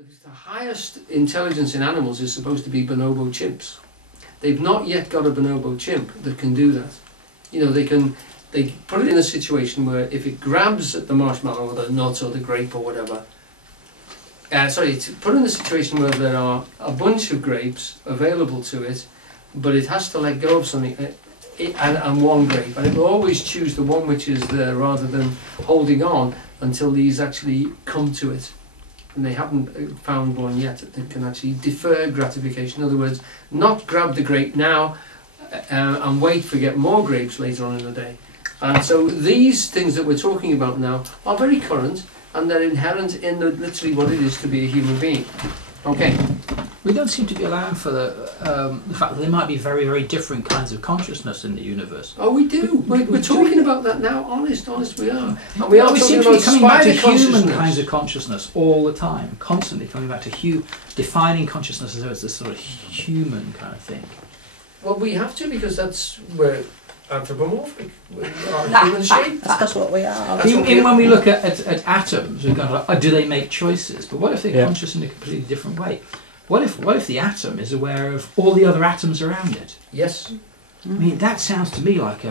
The highest intelligence in animals is supposed to be bonobo chimps. They've not yet got a bonobo chimp that can do that. You know, they put it in a situation where if it grabs at the marshmallow or the nut or the grape or whatever, to put it in a situation where there are a bunch of grapes available to it, but it has to let go of something, and one grape, and it will always choose the one which is there rather than holding on until these actually come to it. And they haven't found one yet that can actually defer gratification. In other words, not grab the grape now and wait for get more grapes later on in the day. And so these things that we're talking about now are very current, and they're inherent in literally what it is to be a human being. Okay. We don't seem to be allowing for the fact that there might be very, very different kinds of consciousness in the universe. Oh, we do. We're talking about that now. Honest, we are. And we are seem talking to be coming about back to spider human kinds of consciousness all the time, constantly coming back to defining consciousness as though it's this sort of human kind of thing. Well, we have to, because that's where anthropomorphic. We are human shape. That's what we are. Even when we look at atoms, we go, do they make choices? But what if they're conscious in a completely different way? What if the atom is aware of all the other atoms around it? Yes. I mean, that sounds to me like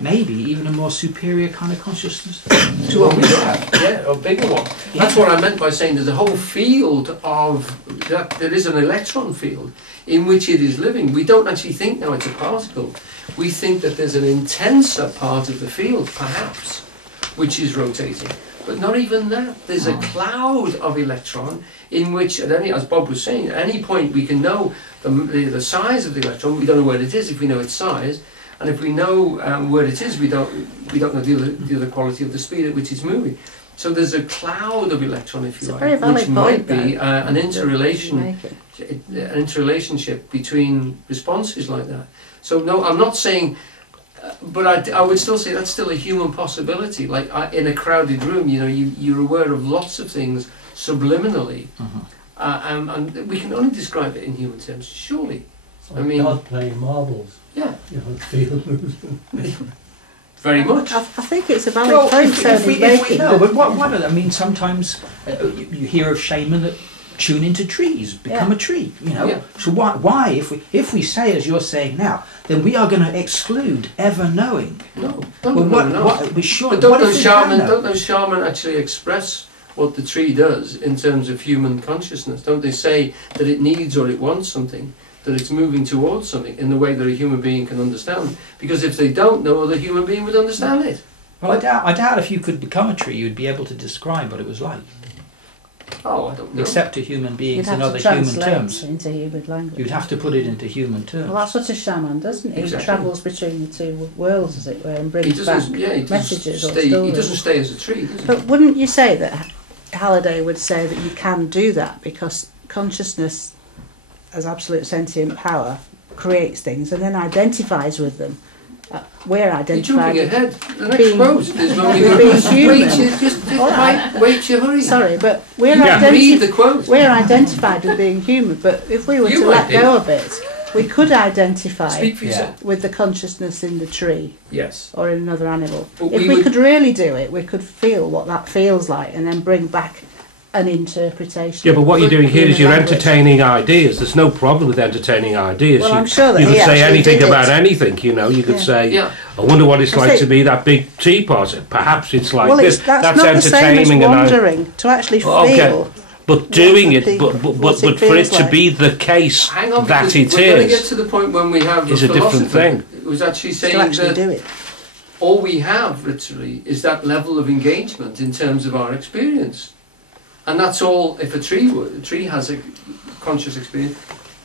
maybe even a more superior kind of consciousness to what we have. Yeah, a bigger one. That's what I meant by saying there's a whole field of that. There is an electron field in which it is living. We don't actually think now it's a particle. We think that there's an intenser part of the field, perhaps, which is rotating. But not even that. There's a cloud of electron in which, at any, as Bob was saying, at any point we can know the size of the electron. We don't know where it is if we know its size, and if we know where it is, we don't know the other quality of the speed at which it's moving. So there's a cloud of electron, if you like, which might be an interrelationship between responses like that. So no, I'm not saying. But I would still say that's still a human possibility. Like in a crowded room, you know, you're aware of lots of things subliminally, and we can only describe it in human terms. Surely, I mean, God playing marbles. Yeah, you know, field movement. Very much. I think it's a valid point. If we know, but what I mean, sometimes you hear of shaman that tune into trees, become a tree. You know, so why if we say as you're saying now, then we are going to exclude ever knowing. No, we sure. But don't those shaman actually express what the tree does in terms of human consciousness? Don't they say that it needs or it wants something, that it's moving towards something in the way that a human being can understand? Because if they don't, no other human being would understand it. Well, I doubt if you could become a tree, you'd be able to describe what it was like. Oh, I don't know. Except to human beings in other human terms. Into human language. You'd have to put it into human terms. Well, that's what a shaman does, isn't he? Exactly. He travels between the two worlds, as it were, and brings back messages or stories. He doesn't stay as a tree, does he? But wouldn't you say that Halliday would say that you can do that because consciousness, as absolute sentient power, creates things and then identifies with them? We're identified. You're jumping ahead. The next quote is when we being human. Wait, you hurry. Sorry, but we're read the quote. We're identified with being human, but if we were to let go of it, we could identify with the consciousness in the tree, or in another animal. But if we could really do it, we could feel what that feels like, and then bring back an interpretation. Yeah, but what you're doing here is you're entertaining ideas. There's no problem with entertaining ideas. Well, I'm sure that you could say anything about anything, you know. You could say, I wonder what it's like to be that big teapot. Perhaps it's like this. That's not entertaining. The same as wandering, to actually feel. But doing it, but for it to be the case that it is, we're going to get to the point when we have is a different thing. It was actually saying that all we have, literally, is that level of engagement in terms of our experience. And that's all. If a tree has a conscious experience,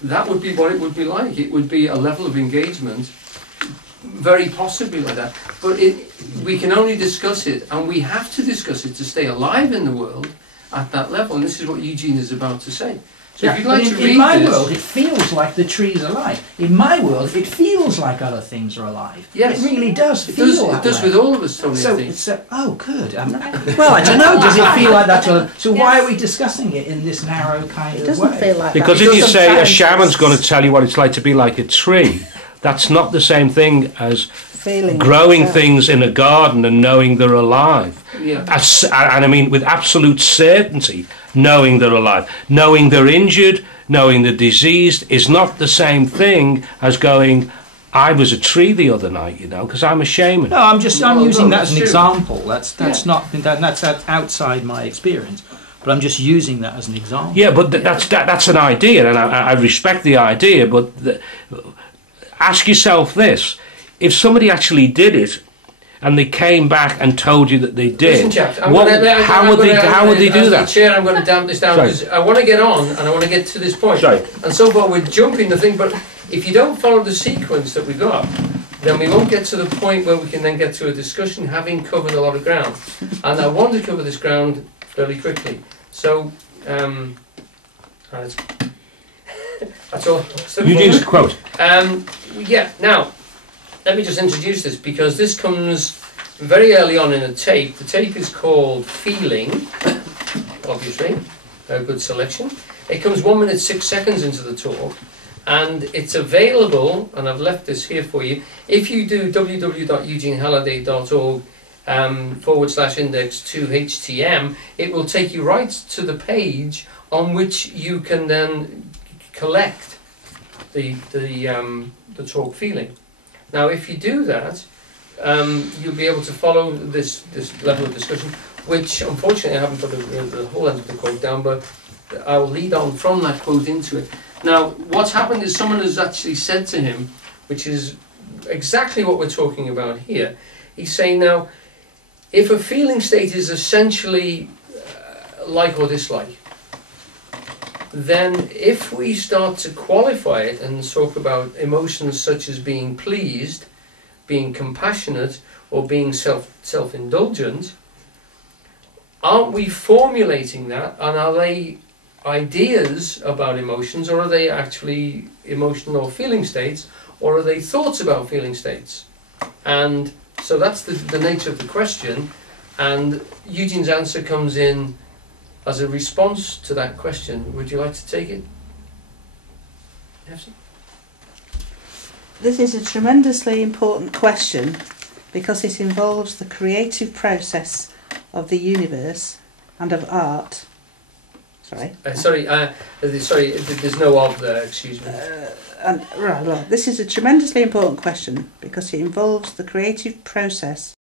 that would be what it would be like. It would be a level of engagement, very possibly like that. But we can only discuss it, and we have to discuss it to stay alive in the world at that level. And this is what Eugene is about to say. So if you'd like to read this, in my world, it feels like the tree's alive. In my world, it feels like other things are alive. Yes, it really does feel that way. It does with all of us, Tony. So it's oh, good. Well, I don't know. Does it feel like that? So why are we discussing it in this narrow kind of way? It doesn't feel like that. Because if you say a shaman's going to tell you what it's like to be like a tree, that's not the same thing as growing things in a garden and knowing they're alive. Yeah. And I mean, with absolute certainty, knowing they're alive. Knowing they're injured, knowing they're diseased is not the same thing as going, I was a tree the other night, you know, because I'm a shaman. No, I'm using that as an example. That's outside my experience. But I'm just using that as an example. Yeah, but that's an idea, and I respect the idea. But ask yourself this: if somebody actually did it, and they came back and told you that they did, listen, chaps, how would they do that? Chair, I'm going to damp this down because I want to get on and I want to get to this point. Sorry. And so far we're jumping the thing, but if you don't follow the sequence that we've got, then we won't get to the point where we can then get to a discussion, having covered a lot of ground. And I want to cover this ground fairly quickly. So, that's all. Eugene's quote. Yeah, now, let me just introduce this, because this comes very early on in a tape. The tape is called Feeling, obviously, a good selection. It comes 1 minute 6 seconds into the talk, and it's available, and I've left this here for you. If you do www.eugenehalliday.org /index2htm, it will take you right to the page on which you can then collect the talk Feeling. Now, if you do that, you'll be able to follow this level of discussion, which unfortunately I haven't put the whole end of the quote down, but I'll lead on from that quote into it. Now, what's happened is someone has actually said to him, which is exactly what we're talking about here. He's saying, now, if a feeling state is essentially like or dislike, then if we start to qualify it and talk about emotions such as being pleased, being compassionate, or being self-indulgent, aren't we formulating that, and are they ideas about emotions, or are they actually emotional or feeling states, or are they thoughts about feeling states? And so that's the nature of the question, and Eugene's answer comes in as a response to that question. Would you like to take it? Yes. This is a tremendously important question because it involves the creative process of the universe and of art. Sorry. Sorry, there's no of there, excuse me. Right. This is a tremendously important question because it involves the creative process